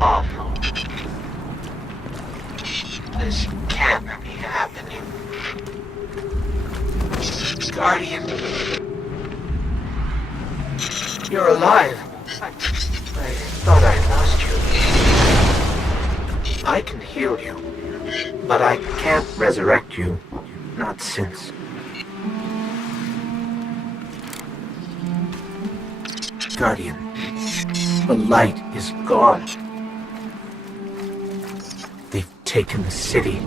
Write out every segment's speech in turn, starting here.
awful. This can't be happening. Guardian. You're alive. I thought I lost you. I can heal you, but I can't resurrect you. Not since. Guardian, the light is gone. They've taken the city,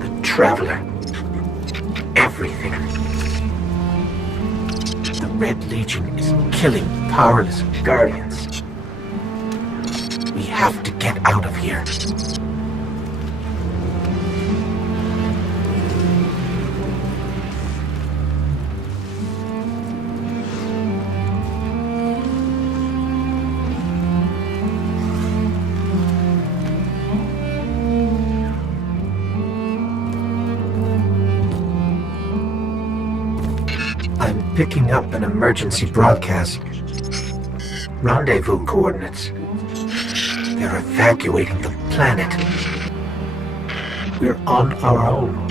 the Traveler, everything. The Red Legion is killing powerless Guardians. We have to get out of here. Picking up an emergency broadcast. Rendezvous coordinates. They're evacuating the planet. We're on our own.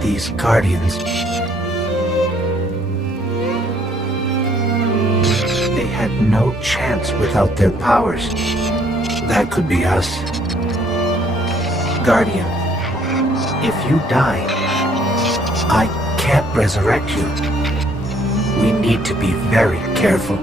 These Guardians. They had no chance without their powers. That could be us. Guardian, if you die, I can't resurrect you. We need to be very careful.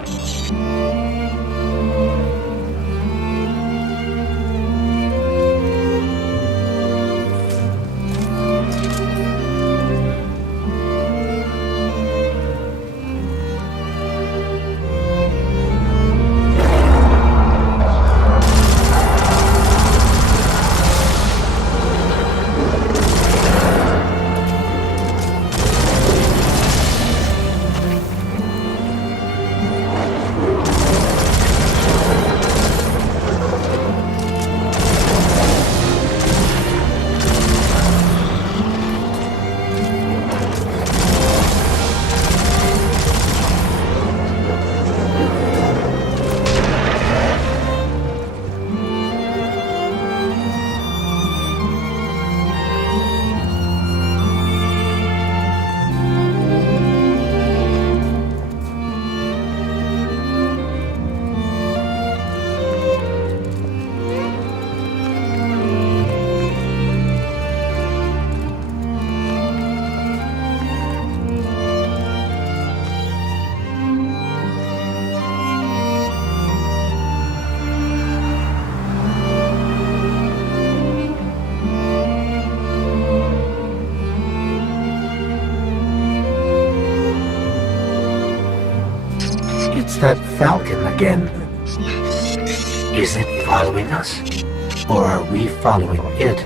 It's that Falcon again. Is it following us? Or are we following it?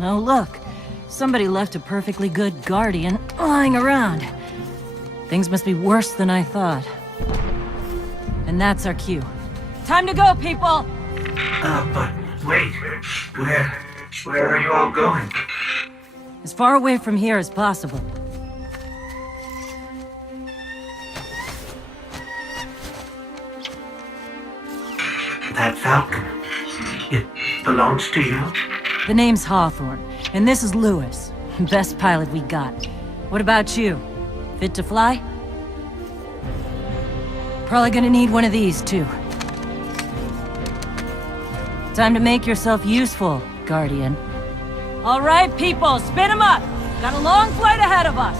Oh, look. Somebody left a perfectly good Guardian lying around. Things must be worse than I thought. And that's our cue. Time to go, people! But wait. Where are you all going? As far away from here as possible. That Falcon, it belongs to you? The name's Hawthorne, and this is Lewis. Best pilot we got. What about you? Fit to fly? Probably gonna need one of these, too. Time to make yourself useful, Guardian. All right, people, spin 'em up! Got a long flight ahead of us!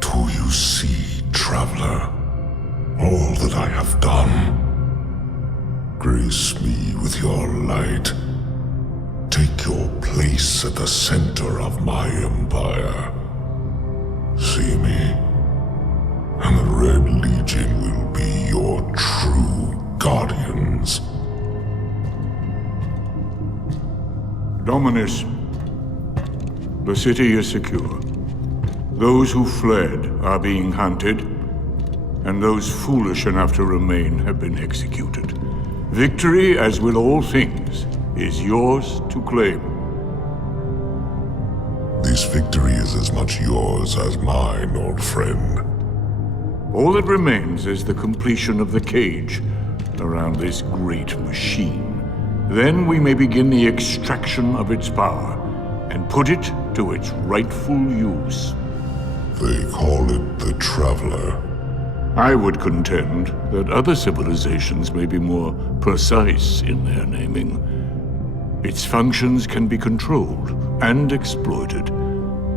Do you see, traveler, all that I have done? Grace me with your light. Take your place at the center of my empire. See me, and the Red Legion will be your true guardians. Dominus, the city is secure. Those who fled are being hunted, and those foolish enough to remain have been executed. Victory, as with all things, is yours to claim. This victory is as much yours as mine, old friend. All that remains is the completion of the cage around this great machine. Then we may begin the extraction of its power and put it to its rightful use. They call it the Traveler. I would contend that other civilizations may be more precise in their naming. Its functions can be controlled and exploited,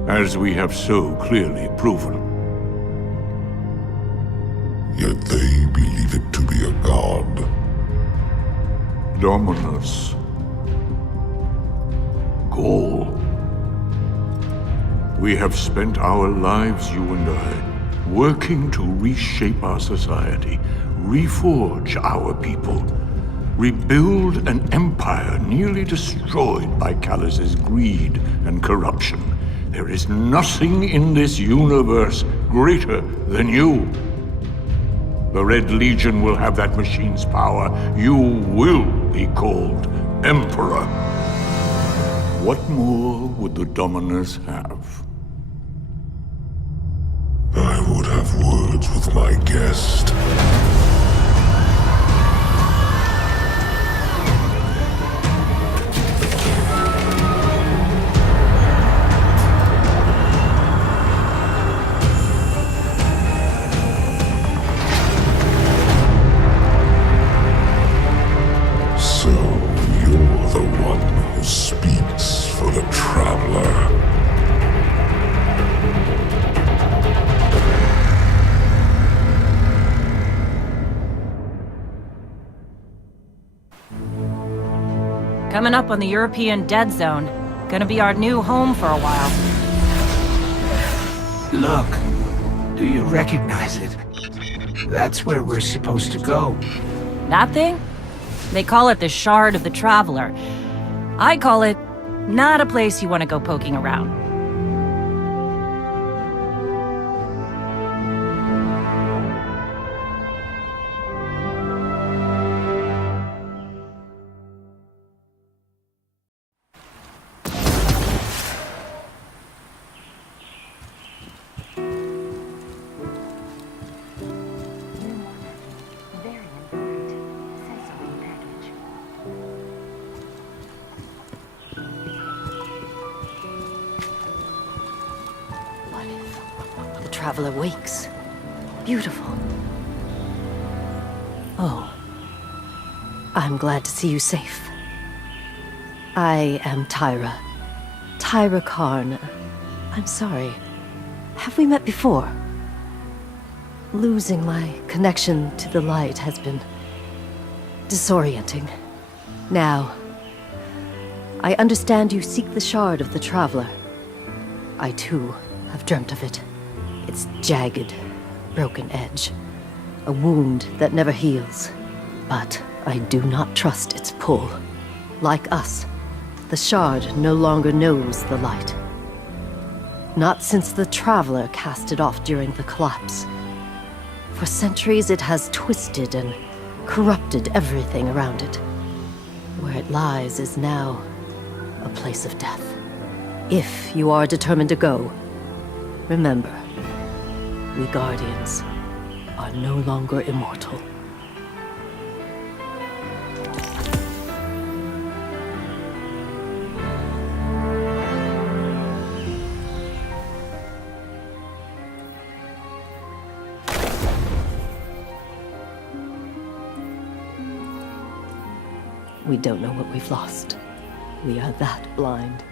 as we have so clearly proven. Yet they believe it to be a god. Dominus. Gaul. We have spent our lives, you and I, working to reshape our society, reforge our people, rebuild an empire nearly destroyed by Callus's greed and corruption. There is nothing in this universe greater than you. The Red Legion will have that machine's power. You will be called Emperor. What more would the Dominus have? I would have words with my guest. So you're the one who speaks for the Traveler. Coming up on the European Dead Zone. Gonna be our new home for a while. Look, do you recognize it? That's where we're supposed to go. That thing? They call it the Shard of the Traveler. I call it not a place you want to go poking around. The Traveler wakes. Beautiful. Oh. I'm glad to see you safe. I am Tyra. Tyra Karn. I'm sorry. Have we met before? Losing my connection to the light has been disorienting. Now, I understand you seek the shard of the Traveler. I too have dreamt of it. Its jagged, broken edge. A wound that never heals. But I do not trust its pull. Like us, the shard no longer knows the light. Not since the Traveler cast it off during the collapse. For centuries it has twisted and corrupted everything around it. Where it lies is now a place of death. If you are determined to go, remember, we Guardians are no longer immortal. We don't know what we've lost. We are that blind.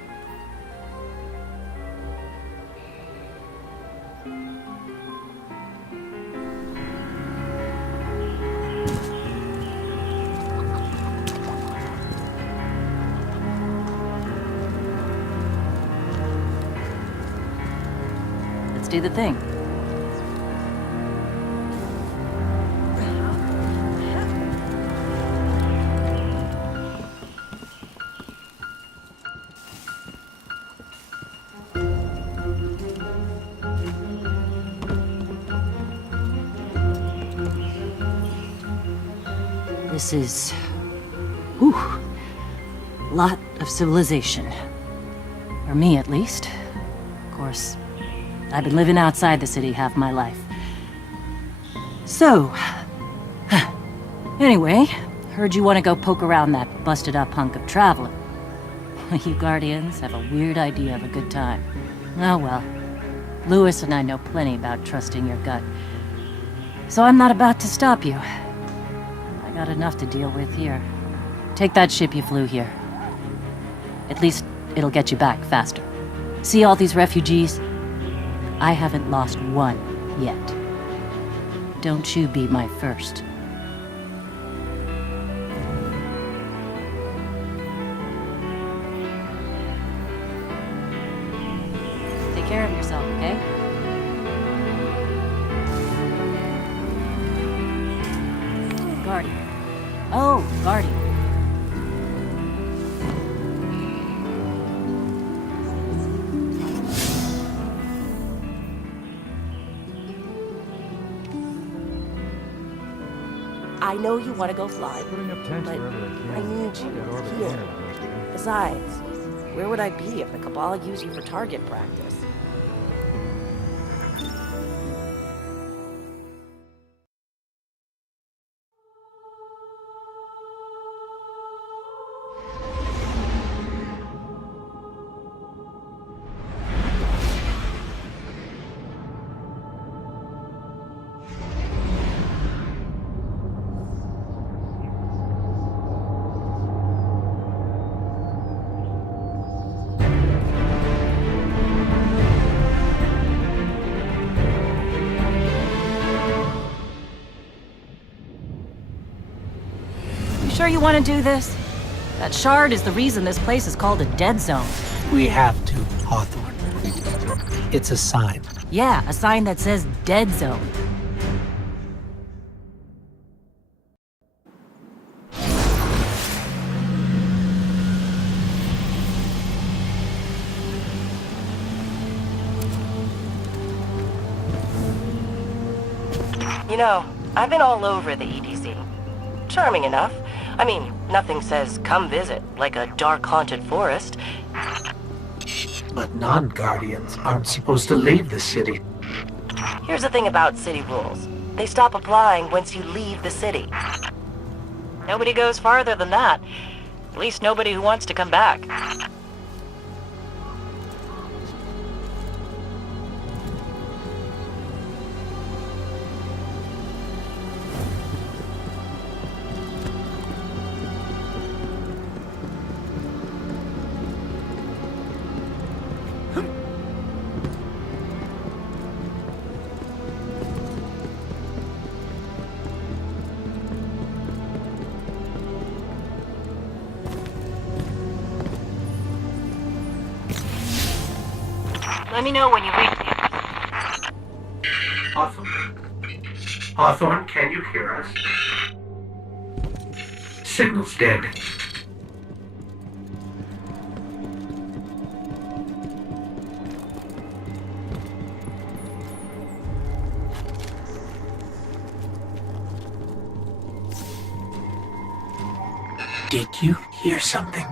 Let's do the thing. This is... whew, lot of civilization. For me, at least. Of course, I've been living outside the city half my life. So... anyway, heard you want to go poke around that busted-up hunk of Traveler. You Guardians have a weird idea of a good time. Oh well. Louis and I know plenty about trusting your gut. So I'm not about to stop you. Got enough to deal with here. Take that ship you flew here. At least it'll get you back faster. See all these refugees? I haven't lost one yet. Don't you be my first. Take care of yourself, okay? Guardian. Oh, Guardian. I know you want to go fly, but I need you here. Besides, where would I be if the Cabal used you for target practice? Sure you want to do this? That shard is the reason this place is called a dead zone. We have to, Hawthorne. It's a sign. Yeah, a sign that says dead zone. You know, I've been all over the EDZ. Charming enough. I mean, nothing says come visit, like a dark haunted forest. But non-Guardians aren't supposed to leave the city. Here's the thing about city rules. They stop applying once you leave the city. Nobody goes farther than that. At least nobody who wants to come back. Let me know when you reach the other side. Hawthorne? Hawthorne, can you hear us? Signal's dead. Did you hear something?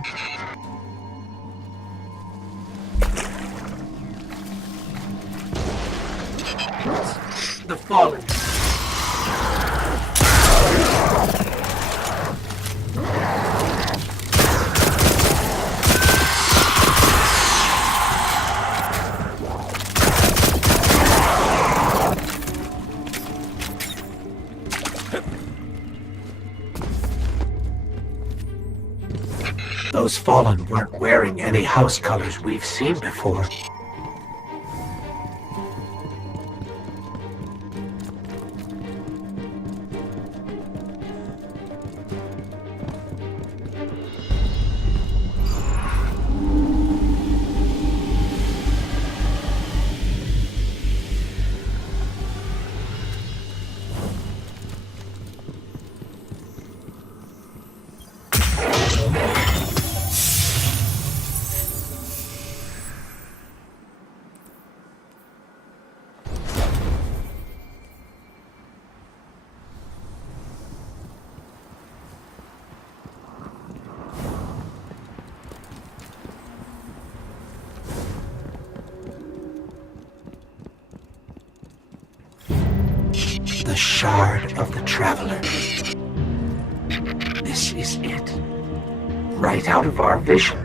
The Fallen. Those Fallen weren't wearing any house colors we've seen before. The Shard of the Traveler. This is it. Right out of our vision.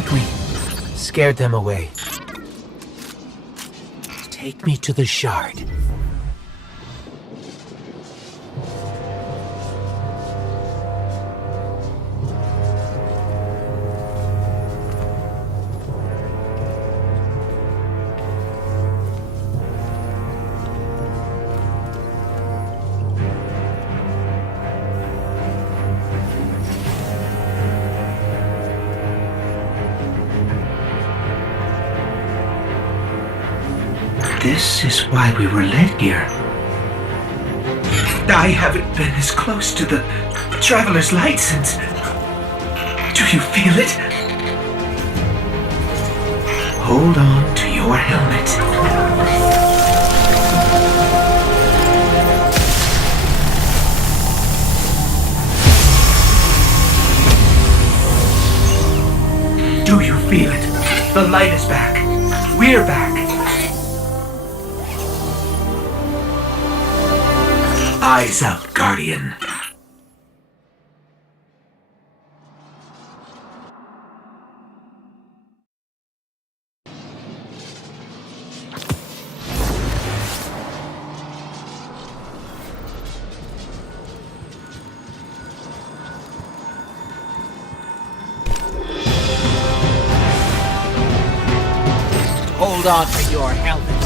quickly. Scared them away. Take me to the Shard. This is why we were led here. I haven't been as close to the Traveler's Light since... Do you feel it? Hold on to your helmet. Do you feel it? The light is back. We're back. Eyes out, Guardian. Hold on to your helmet.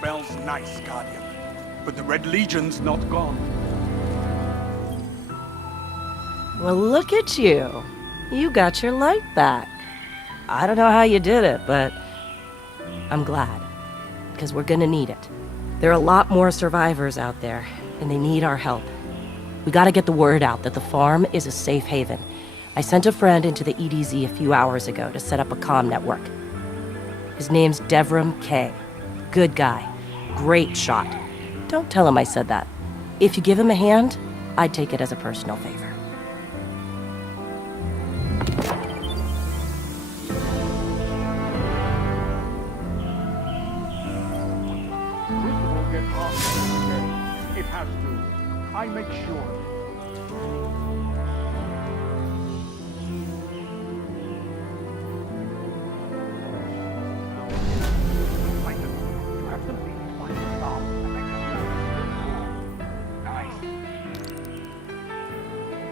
Smells nice, Guardian. But the Red Legion's not gone. Well, look at you. You got your light back. I don't know how you did it, but I'm glad. Because we're gonna need it. There are a lot more survivors out there, and they need our help. We gotta get the word out that the farm is a safe haven. I sent a friend into the EDZ a few hours ago to set up a comm network. His name's Devram Kay. Good guy. Great shot. Don't tell him I said that. If you give him a hand, I'd take it as a personal favor. It has to. I make sure. You have to leave my staff and make sure. Nice.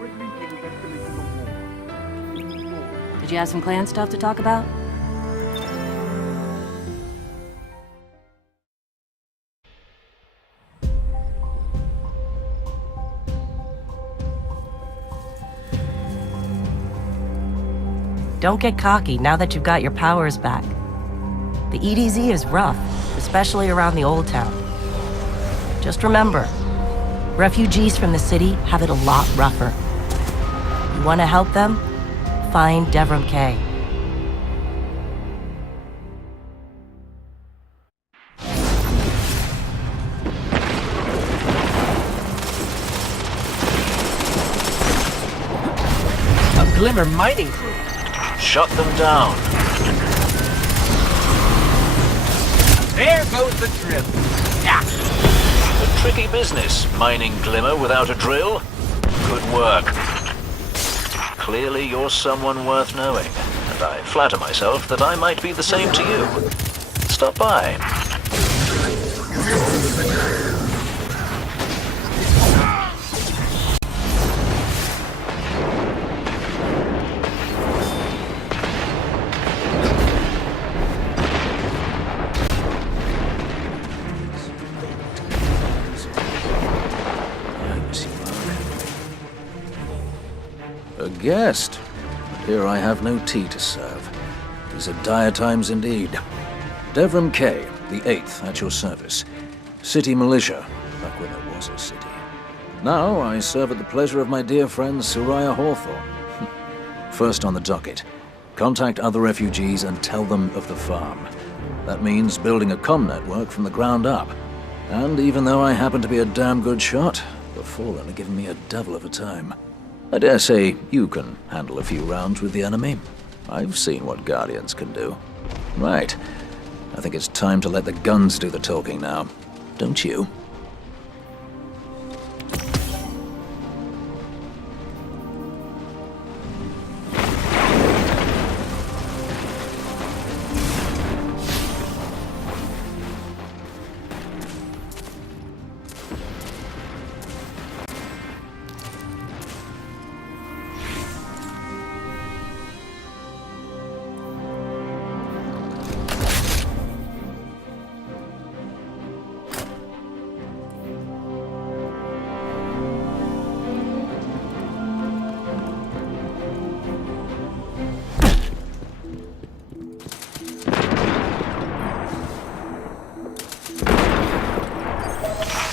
We're leaking escalating the war. Did you have some clan stuff to talk about? Don't get cocky now that you've got your powers back. The EDZ is rough, especially around the Old Town. Just remember, refugees from the city have it a lot rougher. You want to help them? Find Devram Kay. A Glimmer mining crew. Shut them down. There goes the drill. Yeah. A tricky business, mining Glimmer without a drill. Good work. Clearly you're someone worth knowing, and I flatter myself that I might be the same to you. Stop by. A guest? Here I have no tea to serve. These are dire times indeed. Devram Kay, the 8th, at your service. City militia, back when there was a city. Now I serve at the pleasure of my dear friend Soraya Hawthorne. First on the docket, contact other refugees and tell them of the farm. That means building a comm network from the ground up. And even though I happen to be a damn good shot, the Fallen are giving me a devil of a time. I dare say you can handle a few rounds with the enemy. I've seen what Guardians can do. Right. I think it's time to let the guns do the talking now. Don't you?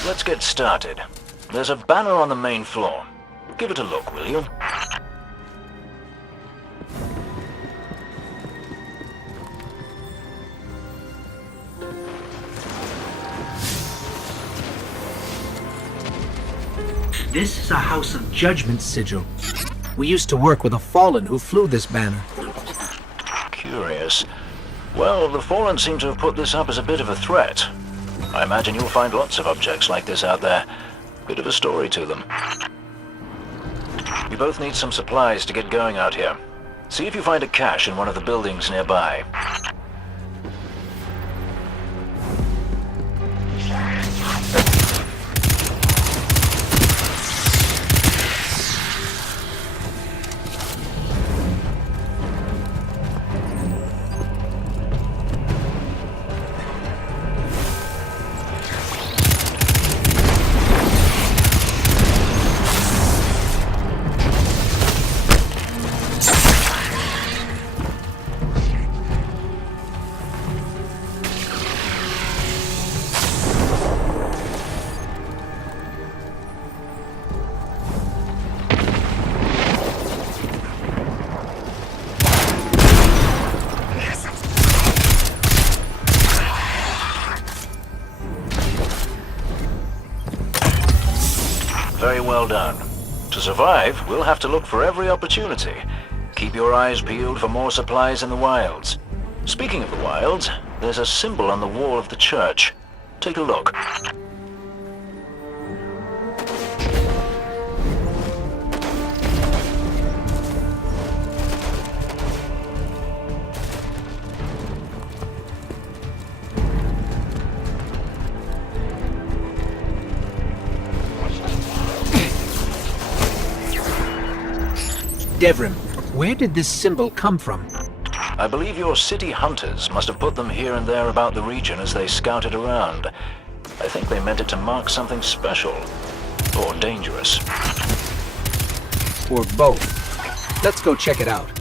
Let's get started. There's a banner on the main floor. Give it a look, will you? This is a House of Judgment sigil. We used to work with a Fallen who flew this banner. Curious. Well, the Fallen seem to have put this up as a bit of a threat. I imagine you'll find lots of objects like this out there. Bit of a story to them. You both need some supplies to get going out here. See if you find a cache in one of the buildings nearby. Very well done. To survive, we'll have to look for every opportunity. Keep your eyes peeled for more supplies in the wilds. Speaking of the wilds, there's a symbol on the wall of the church. Take a look. Devrim, where did this symbol come from? I believe your city hunters must have put them here and there about the region as they scouted around. I think they meant it to mark something special. Or dangerous. Or both. Let's go check it out.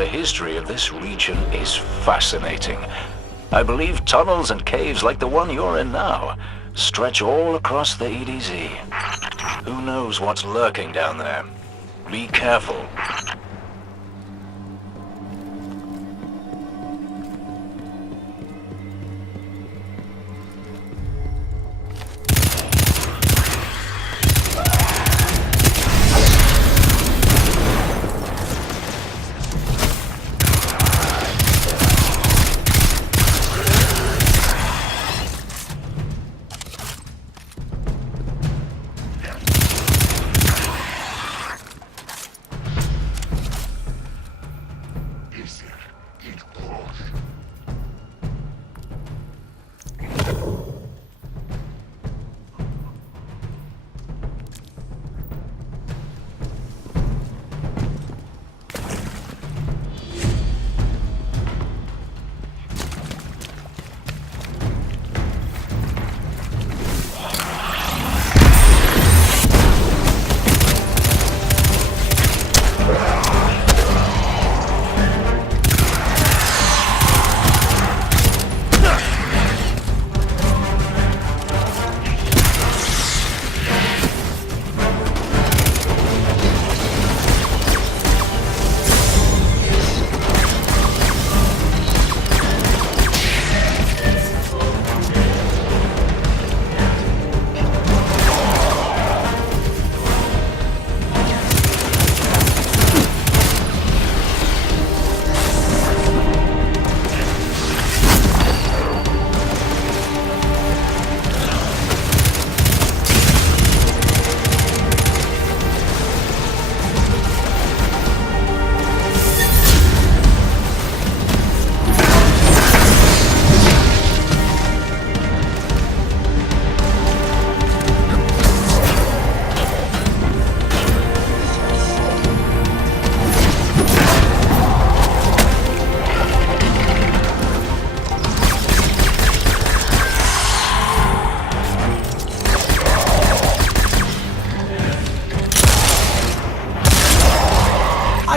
The history of this region is fascinating. I believe tunnels and caves like the one you're in now stretch all across the EDZ. Who knows what's lurking down there? Be careful.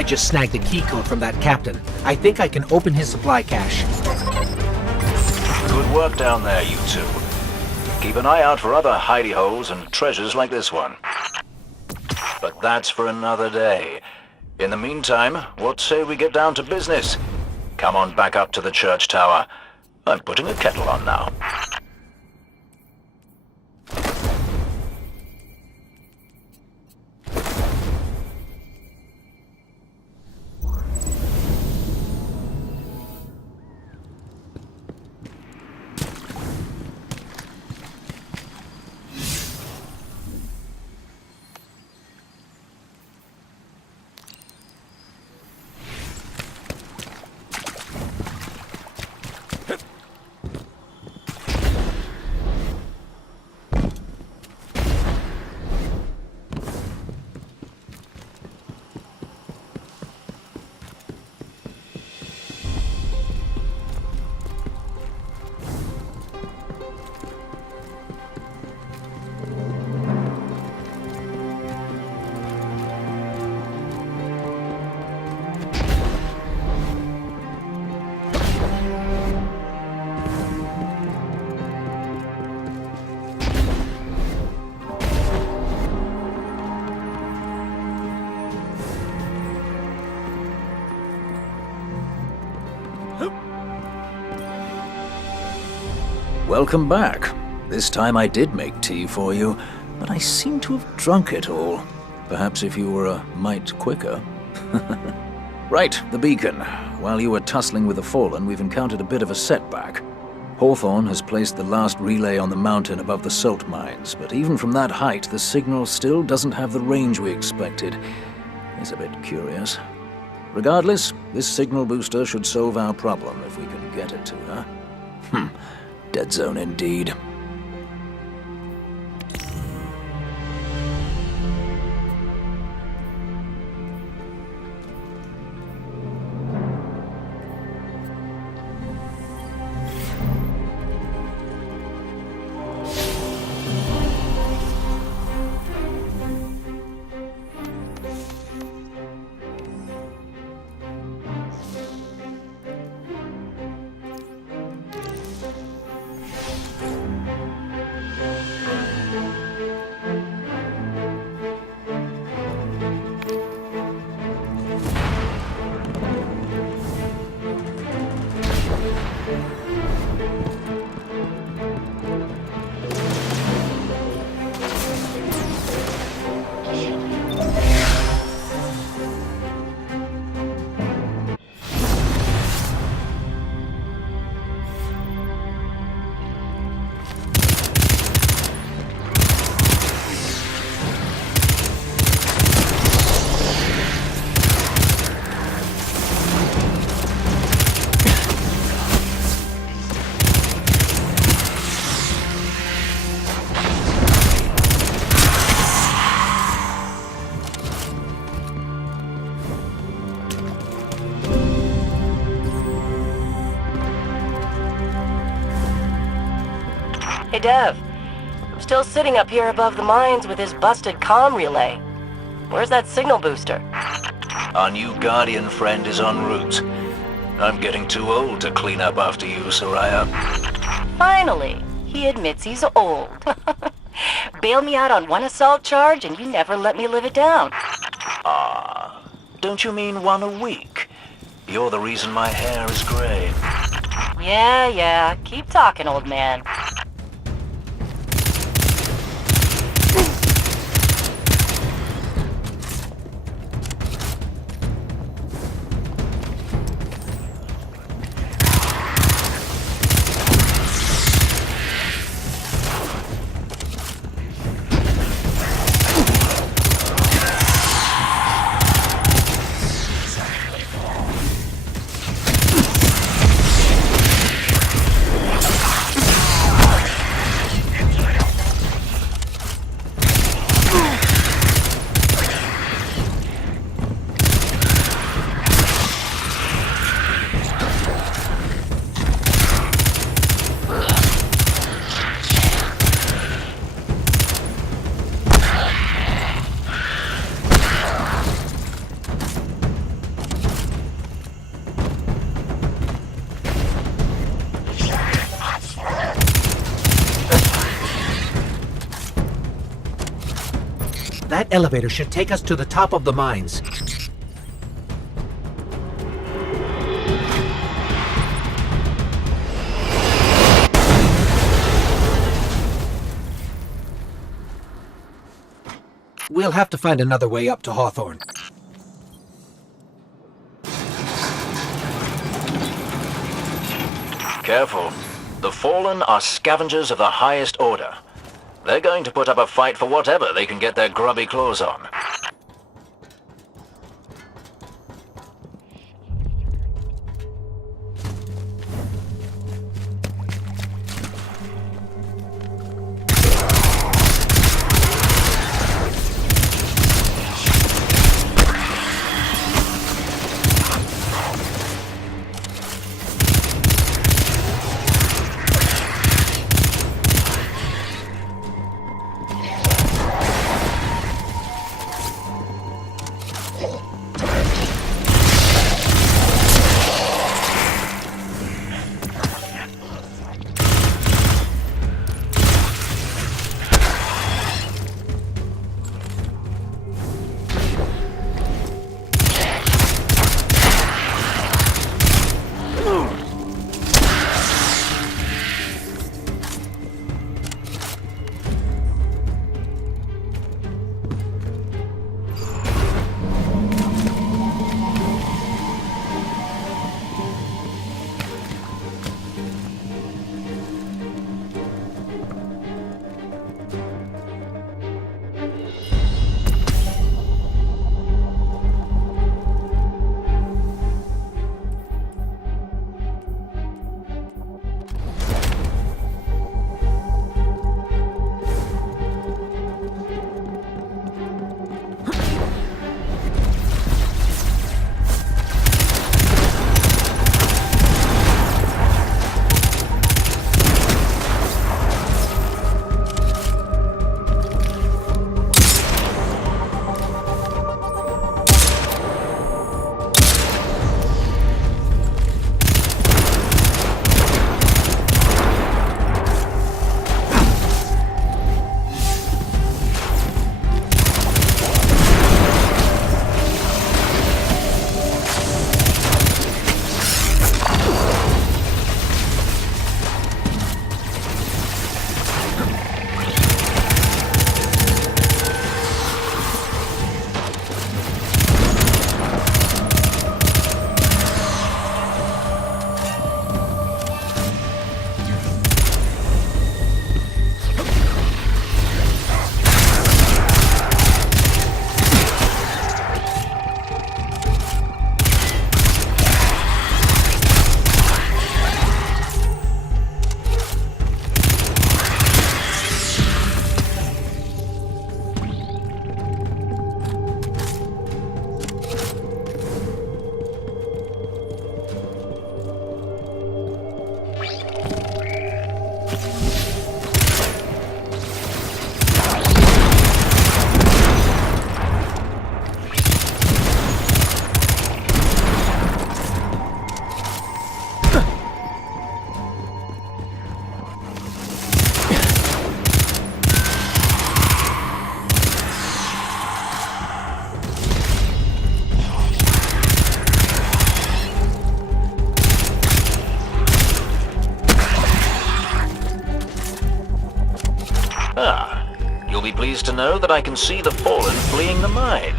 I just snagged a key code from that captain. I think I can open his supply cache. Good work down there, you two. Keep an eye out for other hidey holes and treasures like this one. But that's for another day. In the meantime, what say we get down to business? Come on back up to the church tower. I'm putting a kettle on now. Welcome back. This time I did make tea for you, but I seem to have drunk it all. Perhaps if you were a mite quicker. Right, the beacon. While you were tussling with the Fallen, we've encountered a bit of a setback. Hawthorne has placed the last relay on the mountain above the salt mines, but even from that height, the signal still doesn't have the range we expected. It's a bit curious. Regardless, this signal booster should solve our problem if we can get it to her. Dead zone indeed. Hey, Dev. I'm still sitting up here above the mines with this busted comm relay. Where's that signal booster? Our new Guardian friend is en route. I'm getting too old to clean up after you, Soraya. Finally, he admits he's old. Bail me out on one assault charge and you never let me live it down. Don't you mean one a week? You're the reason my hair is gray. Yeah. Keep talking, old man. That elevator should take us to the top of the mines. We'll have to find another way up to Hawthorne. Careful. The Fallen are scavengers of the highest order. They're going to put up a fight for whatever they can get their grubby claws on. You'll be pleased to know that I can see the Fallen fleeing the mine.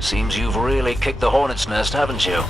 Seems you've really kicked the hornet's nest, haven't you?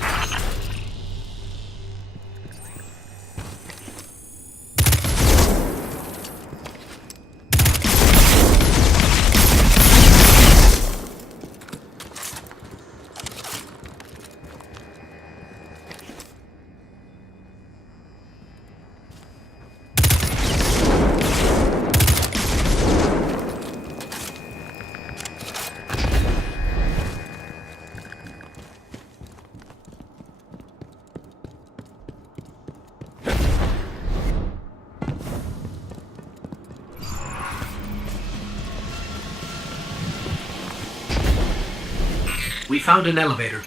We found an elevator.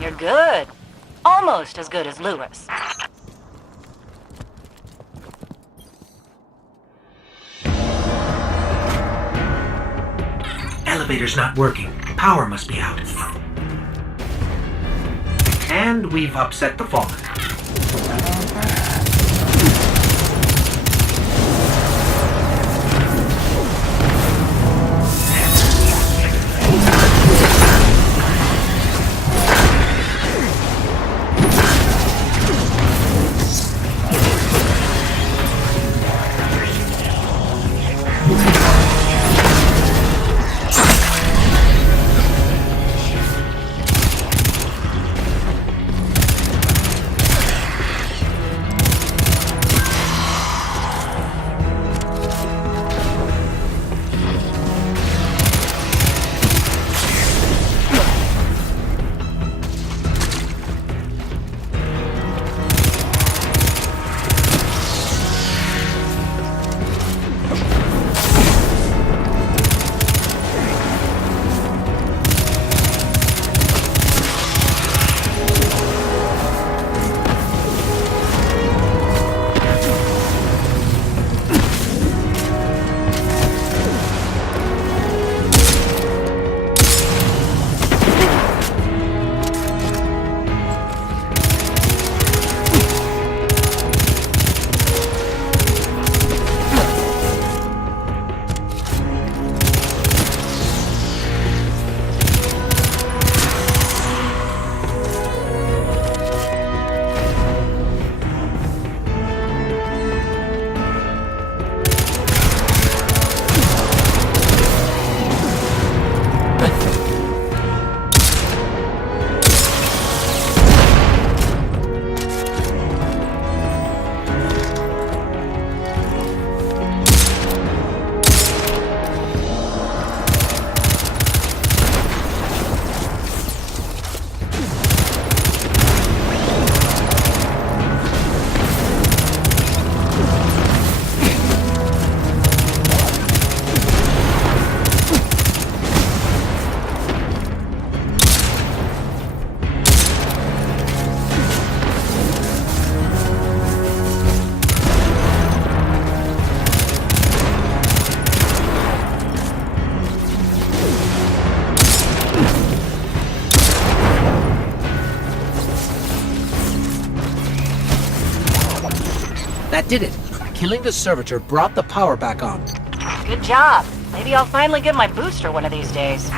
You're good. Almost as good as Lewis. Elevator's not working. Power must be out. And we've upset the Fallen. That did it. Killing the servitor brought the power back on. Good job. Maybe I'll finally get my booster one of these days.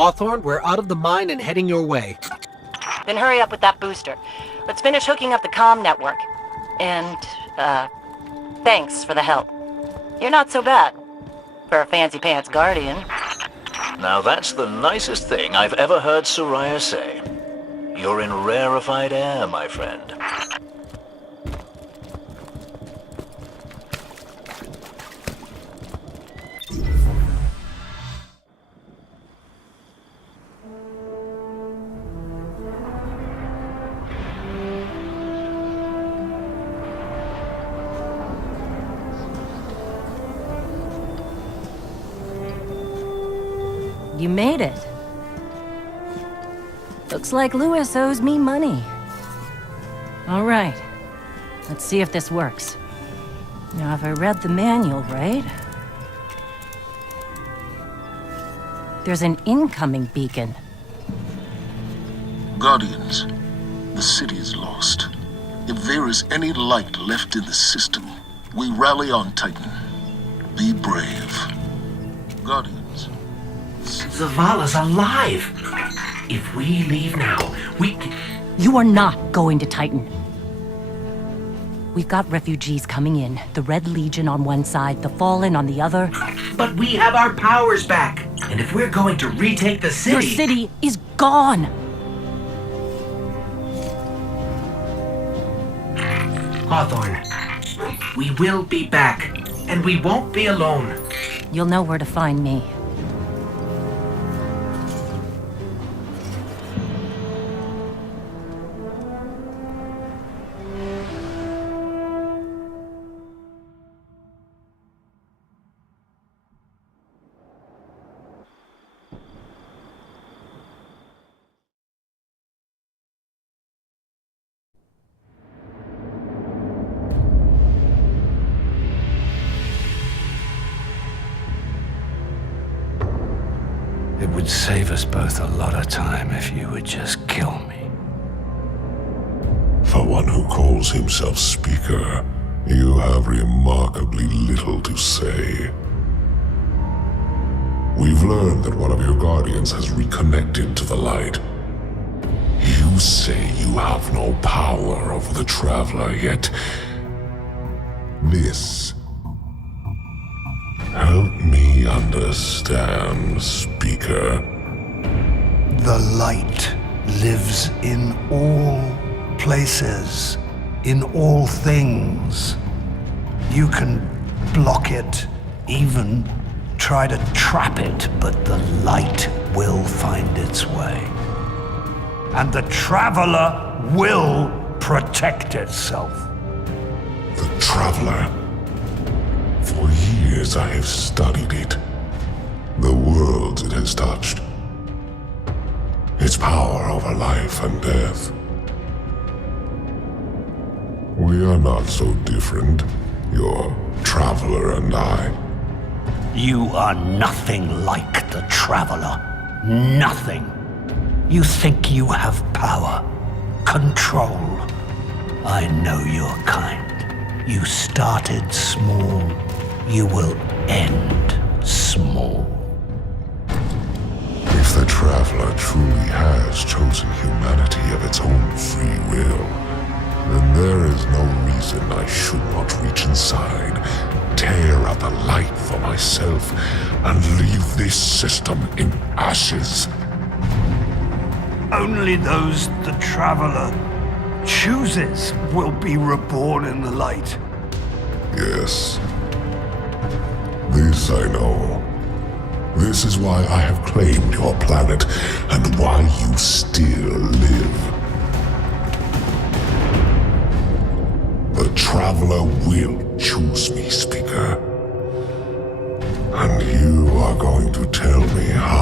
Hawthorne, we're out of the mine and heading your way. Then hurry up with that booster. Let's finish hooking up the comm network. And, thanks for the help. You're not so bad. For a fancy-pants guardian. Now that's the nicest thing I've ever heard Soraya say. You're in rarefied air, my friend. You made it. Looks like Lewis owes me money. All right. Let's see if this works. Now, if I read the manual right... There's an incoming beacon. Guardians, the city is lost. If there is any light left in the system, we rally on Titan. Be brave. Guardians. Zavala's alive! If we leave now, we can... You are not going to Titan. We've got refugees coming in. The Red Legion on one side, the Fallen on the other. But we have our powers back! And if we're going to retake the city... Your city is gone! Hawthorne, we will be back. And we won't be alone. You'll know where to find me. It would save us both a lot of time if you would just kill me. For one who calls himself Speaker, you have remarkably little to say. We've learned that one of your Guardians has reconnected to the light. You say you have no power over the Traveler, yet... this... Help me understand, Speaker. The light lives in all places, in all things. You can block it, even try to trap it, but the light will find its way. And the Traveler will protect itself. The Traveler. For years I have studied it. The worlds it has touched. Its power over life and death. We are not so different, your Traveler and I. You are nothing like the Traveler. Nothing. You think you have power, control. I know your kind. You started small. You will end small. If the Traveler truly has chosen humanity of its own free will, then there is no reason I should not reach inside, tear out the light for myself, and leave this system in ashes. Only those the Traveler chooses will be reborn in the light. Yes. This I know. This is why I have claimed your planet, and why you still live. The Traveler will choose me, Speaker. And you are going to tell me how.